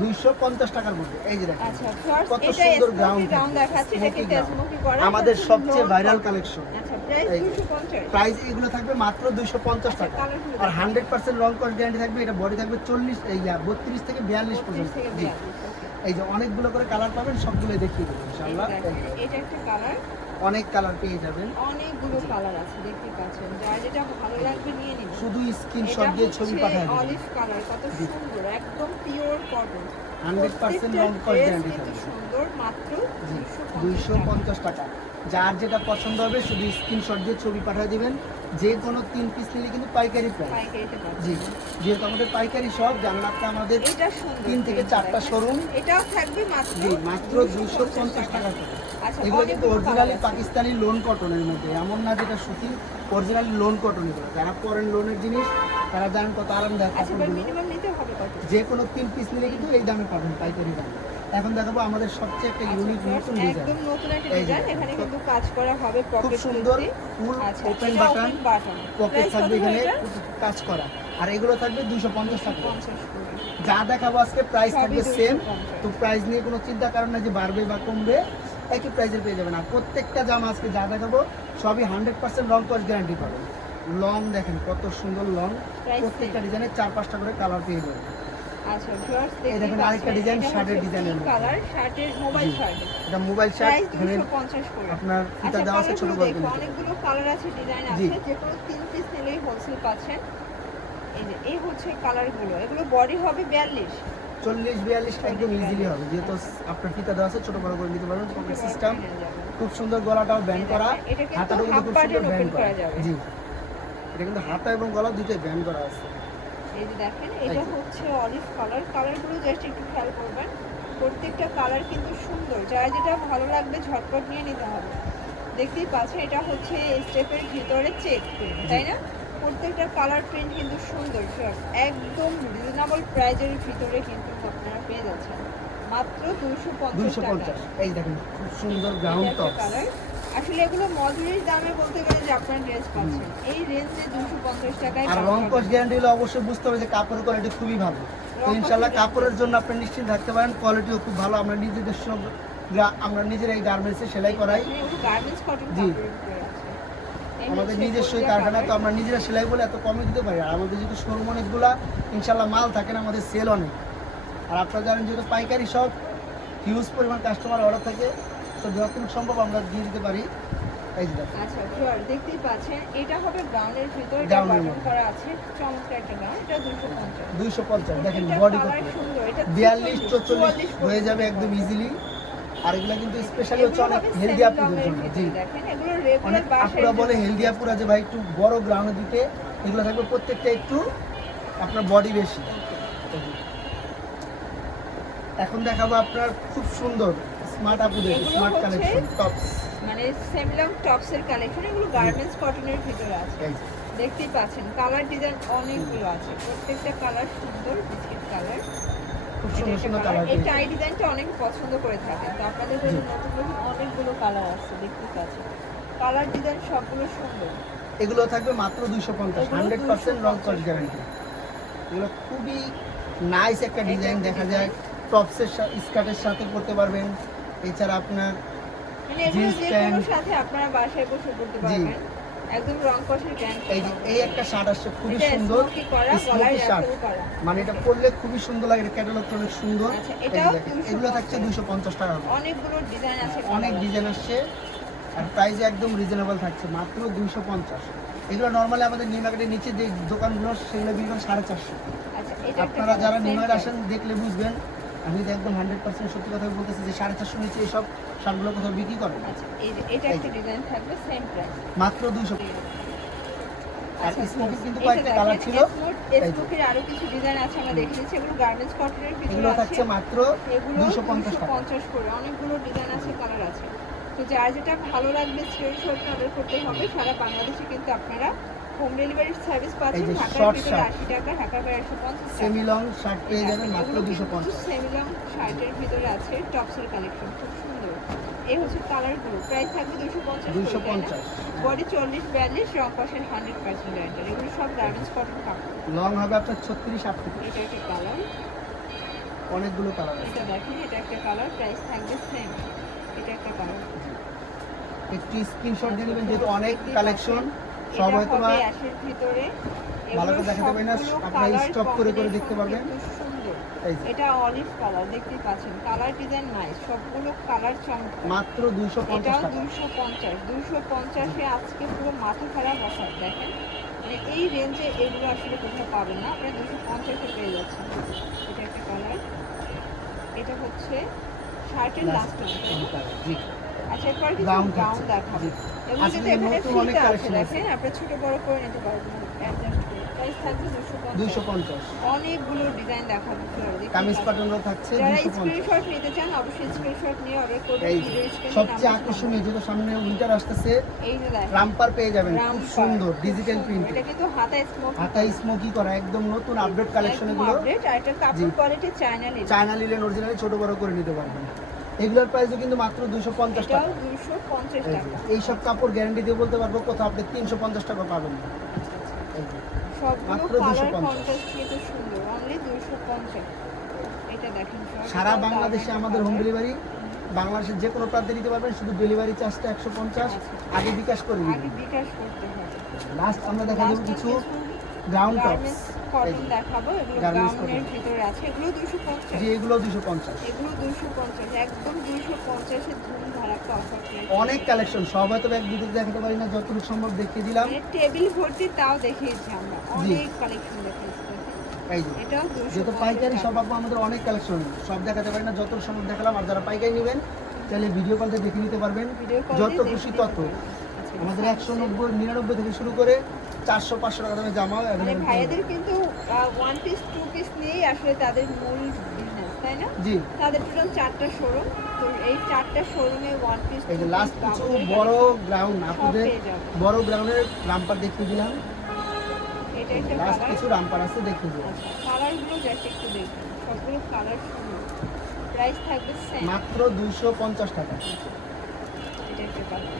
দুইশো পঞ্চাশ টাকার মধ্যে। এই যে দেখেন আচ্ছা কত সুন্দর গ্রাউন্ড দেখাচ্ছে এটা কিন্তু স্মোকি করা আমাদের সবচেয়ে ভাইরাল কালেকশন আচ্ছা প্রাইস 250 প্রাইস এগুলো থাকবে মাত্র দুইশো পঞ্চাশ টাকা। আর হান্ড্রেড পার্সেন্ট রং কস্ট গ্যারান্টি থাকবে এটা বডি থাকবে চল্লিশ এই বত্রিশ থেকে বিয়াল্লিশ 32 পর্যন্ত। থেকে 42 okay। এই যে অনেকগুলো করে কালার পাবেন সবগুলো দেখিয়ে দেবো ইনশাল্লাহ এটা একটা কালার অনেক কালার পেয়ে যাবেন। অনেকগুলো কালার আছে দেখতে পাচ্ছেন। যার যেটা ভালো লাগবে নিয়ে নিন। শুধু স্ক্রিনশট দিয়ে ছবি অলিভ কালার কত সুন্দর একদম পিওর কটন হান্ড্রেড পার্সেন্ট রং কস্ট সুন্দর মাত্র 250 টাকা। যার যেটা পছন্দ হবে শুধু স্ক্রিনশট দিয়ে ছবি পাঠিয়ে দিবেন। যে কোনো তিন পিস নিলে কিন্তু পাইকারি প্রাইস জি যেহেতু আমাদের পাইকারি সব জানলাটা আমাদের তিন থেকে চারটা শোরুম এটাও থাকবে মাত্র মাত্র দুইশো পঞ্চাশ টাকা করে। এগুলো কিন্তু অরিজিনালি পাকিস্তানি লোন কটনের মধ্যে এমন না যেটা সুতি অরিজিনালি লোন কটন এগুলো যারা পরেন লোনের জিনিস তারা জানেন কত আরামদায়ক আচ্ছা যে কোনো তিন পিস নিলে কিন্তু এই দামে পাবেন পাইকারি দামে। এখন দেখাবো আমাদের সবচেয়ে একটা ইউনিক আচ্ছা, নতুন ডিজাইন একদম নতুন একটা ডিজাইন এখানে কিন্তু কাজ করা হবে খুব সুন্দর ফুল আচ্ছা ওপেন বাটন পকেট থাকবে এখানে কাজ করা। আর এগুলো থাকবে দুশো পঞ্চাশ টাকা যা দেখাবো আজকে প্রাইস থাকবে সেম তো প্রাইস নিয়ে কোনো চিন্তা কারণ না যে বাড়বে বা কমবে। একই প্রাইসের পেয়ে যাবেন। আর প্রত্যেকটা জামা আজকে যা দেখাবো সবই hundred percent long cost guarantee পাবেন। লং দেখেন কত সুন্দর লং প্রত্যেকটা ডিজাইনের চার পাঁচটা করে কালার পেয়ে যাবেন। আচ্ছা এই দেখেন আরেকটা design, শার্টের design কালার শার্টের মোবাইল জি। শার্ট এটা মোবাইল শার্ট প্রাইস এখানে 250 করে। আপনার ফিতা আচ্ছা দেওয়া আছে ছোট বড় দেখো অনেকগুলো কালার আছে ডিজাইন আছে যে কোনো তিন পিস নিলেই হোলসেল পাচ্ছেন। এই যে এই হচ্ছে কালারগুলো এগুলো বডি হবে 42 চল্লিশ বিয়াল্লিশ একদম ইজিলি হবে। যেহেতু আপনার ফিতা দেওয়া আছে ছোট বড় করে নিতে পারবেন পকেট সিস্টেম খুব সুন্দর গলাটাও ব্যান্ড করা। হাতাটাও কিন্তু খুব সুন্দর ব্যান্ড করা। জি। এটা কিন্তু হাতা এবং গলা দুটোই ব্যান্ড করা আছে। এই যে দেখেন এটা হচ্ছে অলিভ কালার কালারগুলো জাস্ট একটু খেয়াল করবেন। প্রত্যেকটা কালার কিন্তু সুন্দর। যার যেটা ভালো লাগবে ঝটপট নিয়ে নিতে হবে। দেখতেই পাচ্ছেন এটা হচ্ছে স্টেপের ভিতরে চেক তাই না? প্রত্যেকটা কালার প্রিন্ট কিন্তু সুন্দর একদম রিজনেবল প্রাইজের ভিতরে কিন্তু আপনারা পেয়ে যাচ্ছেন। মাত্র দুইশো টাকা। পঞ্চাশ। এই দেখেন খুব সুন্দর গ্রাউন্ড টপ আসলে এগুলো মজুরির দামে বলতে গেলে যে আপনার ড্রেস পাচ্ছেন। এই রেঞ্জে দুশো পঞ্চাশ টাকায় আর রং কস্ট গ্যারান্টি হলে অবশ্যই বুঝতে হবে যে কাপড়ের কোয়ালিটি খুবই ভালো। তো ইনশাল্লাহ কাপড়ের জন্য আপনি নিশ্চিত থাকতে পারেন কোয়ালিটিও খুব ভালো। আমরা নিজেদের সব গা- আমরা নিজেরাই গার্মেন্টসে সেলাই করাই। গার্মেন্টস কটন জি। কাপড়ের উপরে আছে। এই আমাদের হচ্ছে নিজস্বই কারখানা তো আমরা নিজেরা সেলাই বলে এত কমে দিতে পারি আর আমাদের যেহেতু শোরুম অনেকগুলা ইনশাল্লাহ মাল থাকে না আমাদের সেল অনেক। আর আপনারা জানেন যেহেতু পাইকারি সব হিউজ পরিমাণ কাস্টমার অর্ডার থাকে তো যতটুকু সম্ভব আমরা দিয়ে দিতে পারি। আচ্ছা ভিউয়ার দেখতেই পাচ্ছেন এটা হবে ব্রাউনের ভিতর এটা বাটন করা আছে চমৎকার একটা গাউন এটা 250 দুইশো পঞ্চাশ দেখেন বডি কত। সুন্দর এটা বিয়াল্লিশ 44, চৌচল্লিশ 44 হয়ে যাবে একদম ইজিলি আর এগুলো কিন্তু স্পেশালি হচ্ছে অনেক হেলদি আপুদের জন্য। জি। অনেক আপুরা বলে হেলদি আপুরা যে ভাই একটু বড় গ্রাউন্ডে দিতে এগুলো থাকবে প্রত্যেকটা একটু আপনার বডি বেশি। এখন দেখাবো আপনার খুব সুন্দর স্মার্ট আপুদের স্মার্ট কালেকশন টপস মানে সেমিলং টপসের কালেকশন এগুলো গার্মেন্টস কটনের ভিতরে আছে। দেখতেই পাচ্ছেন কালার ডিজাইন অনেকগুলো আছে। প্রত্যেকটা কালার সুন্দর বিস্কিট কালার খুব সুন্দর সুন্দর কালার এই টাই ডিজাইনটা অনেক পছন্দ করে থাকেন। তো আপনাদের জন্য। নতুন অনেকগুলো কালার আছে দেখতে পাচ্ছেন। কালার ডিজাইন সবগুলো সুন্দর। এগুলো থাকবে মাত্র দুইশো পঞ্চাশ হান্ড্রেড পার্সেন্ট রং 250 কস্ট গ্যারান্টি এগুলো খুবই নাইস একটা ডিজাইন দেখা যায়। টপসের স্কার্টের সাথে পরতে পারবেন। এছাড়া আপনার মানে যে কোনো pant। সাথে আপনারা বাসায় বসে পড়তে জি। পারবেন। একদম রং কষের গ্যান এই এই একটা শার্ট আসছে খুবই সুন্দর। স্মোকি করা মানে এটা পরলে খুবই সুন্দর লাগে ক্যাটালগ অনেক সুন্দর। আচ্ছা, এই যে এটাও দেখেন, 250 এগুলো থাকছে দুশো পঞ্চাশ টাকা অনেকগুলো ডিজাইন আছে অনেক ডিজাইন আসছে। আর প্রাইস একদম রিজনেবল থাকছে মাত্র দুইশো পঞ্চাশ। এগুলো নর্মালি আমাদের নিউ মার্কেটের নিচে যে দোকানগুলো সেগুলো বিক্রি সাড়ে চারশো। আচ্ছা আপনারা যারা নিউ মার্কেট আসেন দেখলে বুঝবেন। আমি তো একদম হান্ড্রেড পার্সেন্ট সত্যি কথা বলতেছি যে সাড়ে চারশো নিচে এইসব শার্টগুলো কোথাও বিক্রি করে না। আচ্ছা এই যে- এটা একটা ডিজাইন থাকবে সেম প্রাইস মাত্র দুইশো। আর আচ্ছা, স্মোকি কিন্তু কয়েকটা কালার ছিল। স্মোক- এই যে। স্মোকের আরও কিছু ডিজাইন আছে আমরা দেখে নিচ্ছি। এগুলো গার্মেন্টস কটনের ভিতরে এগুলো আছে থাকছে মাত্র এগুলো দুশো পঞ্চাশ টাকা। 250 করে। অনেকগুলো ডিজাইন আছে কালার আছে। তো যার যেটা ভালো লাগবে স্ক্রিনশট অর্ডার করতে হবে। সারা বাংলাদেশে কিন্তু আপনারা হোম ডেলিভারি সার্ভিস পাচ্ছেন ঢাকার ভিতরে shirt। 80 টাকা ঢাকার বাইরে 150 সেমি লং শার্ট পেয়ে যাবেন মাত্র দুশো পঞ্চাশ। সেমিলং শার্টের ভিতরে আছে টপসের কালেকশন খুব সুন্দর। এই হচ্ছে কালারগুলো প্রাইস থাকবে বডি রং পাশের এগুলো সব গার্মেন্টস কটন কাপড় লং হবে আপনার এটা একটা কালার অনেকগুলো কালার আছে। দেখেন এটা একটা কালার প্রাইস থাকবে সেম এটা একটা কালার একটু স্ক্রিনশট দিয়ে নেবেন যেহেতু অনেক কালেকশন সব হয়তো বা ভিতরে ভালো করে দেখাতে পারি না, আপনারা colour করে করে দেখতে পারবেন। এটা অলিভ কালার দেখতেই পাচ্ছেন। কালার ডিজাইন নাইস সবগুলো কালার চমৎকার। মাত্র দুইশো পঞ্চাশ এটাও টাকা। দুইশো পঞ্চাশ দুইশো পঞ্চাশে আজকে পুরো মাথা খারাপ অফার দেখেন। মানে এই রেঞ্জে এগুলো আসলে কোথাও পাবেন না আপনারা দুশো পঞ্চাশে পেয়ে যাচ্ছেন। এটা একটা কালার এটা হচ্ছে শার্টের লাস্ট জি। আচ্ছা এরপর কিছু গাউন দেখাবো। এবং যদি এখানে নতুন আছে। দেখেন আপনারা ছোট বড় করে নিতে পারবেন অ্যাডজাস্ট প্রাইস অনেকগুলো ডিজাইন দেখাবো কামিজ। থাকছে স্ক্রিনশট নিতে চান অবশ্যই স্ক্রিনশট নিয়ে অর্ডার করবেন এই ভিডিও স্ক্রিনে সবচেয়ে আকর্ষণীয় সামনে উইন্টার আসতেছে এই যে রামপার পেয়ে যাবেন খুব সুন্দর ডিজিটাল প্রিন্ট এটা কিন্তু স্মোক করা একদম নতুন আপডেট কালেকশন এগুলো। আপডেট আর এটা কাপড় quality China China linen originally ছোট বড় করে নিতে পারবেন। এগুলোর প্রাইসও কিন্তু মাত্র দুশো পঞ্চাশ টাকা। এটাও 250 এই যে, টাকা। এইসব কাপড় গ্যারান্টি দিয়ে বলতে পারব কোথাও আপনি তিনশো পঞ্চাশ টাকা পাবেন না। সবগুলো কালার কন্ট্রাস্ট কিন্তু সুন্দর। অনলি 250 এটা দেখেন সারা বাংলাদেশে আমাদের হোম ডেলিভারি বাংলাদেশের যে কোনো প্রান্তে নিতে পারবেন শুধু ডেলিভারি চার্জটা একশো পঞ্চাশ আগে বিকাশ করে হবে। লাস্ট আমরা দেখা যাব কিছু গ্রাউন্ড টপস কটন দেখাবো এগুলো গাউনের ভিতরে আছে। এগুলো 250 যে এগুলো দুশো পঞ্চাশ। এগুলো 250 একদম 250 এর ধুম ধারাক্কা অফার অনেক কালেকশন সব হয়তো এক ভিডিও দেখাতে পারি না যতটুকু সম্ভব দেখিয়ে দিলাম। টেবিল ভর্তি তাও দেখিয়েছি আমরা। অনেক কালেকশন দেখিয়েছি 250 যেহেতু পাইকারি সব আপু আমাদের অনেক কালেকশন সব দেখাতে পারি না যত সম্ভব দেখালাম। আর যারা পাইকারি নেবেন তাহলে ভিডিও কলতে দেখে নিতে পারবেন। যত খুশি তত। আমাদের একশো নব্বই নিরানব্বই থেকে শুরু করে চারশো পাঁচশো টাকা দামে জামা মানে। ভাইয়াদের কিন্তু ওয়ান পিস টু পিস নিয়েই আসলে তাদের মূল বিজনেস তাই না? জি। তাদের টোটাল চারটা শোরুম তো এই চারটা শোরুমে ওয়ান পিস এই যে লাস্ট কিছু বড় গ্রাউন্ড আপনাদের বড় গ্রাউন্ডের রামপার দেখিয়ে দিলাম। এটা একটা লাস্ট কিছু রামপার আছে দেখিয়ে দিলাম। কালারগুলো জাস্ট একটু দেখুন। সবগুলো কালার সুন্দর। প্রাইস থাকবে মাত্র দুইশো পঞ্চাশ টাকা। এটা একটা কালার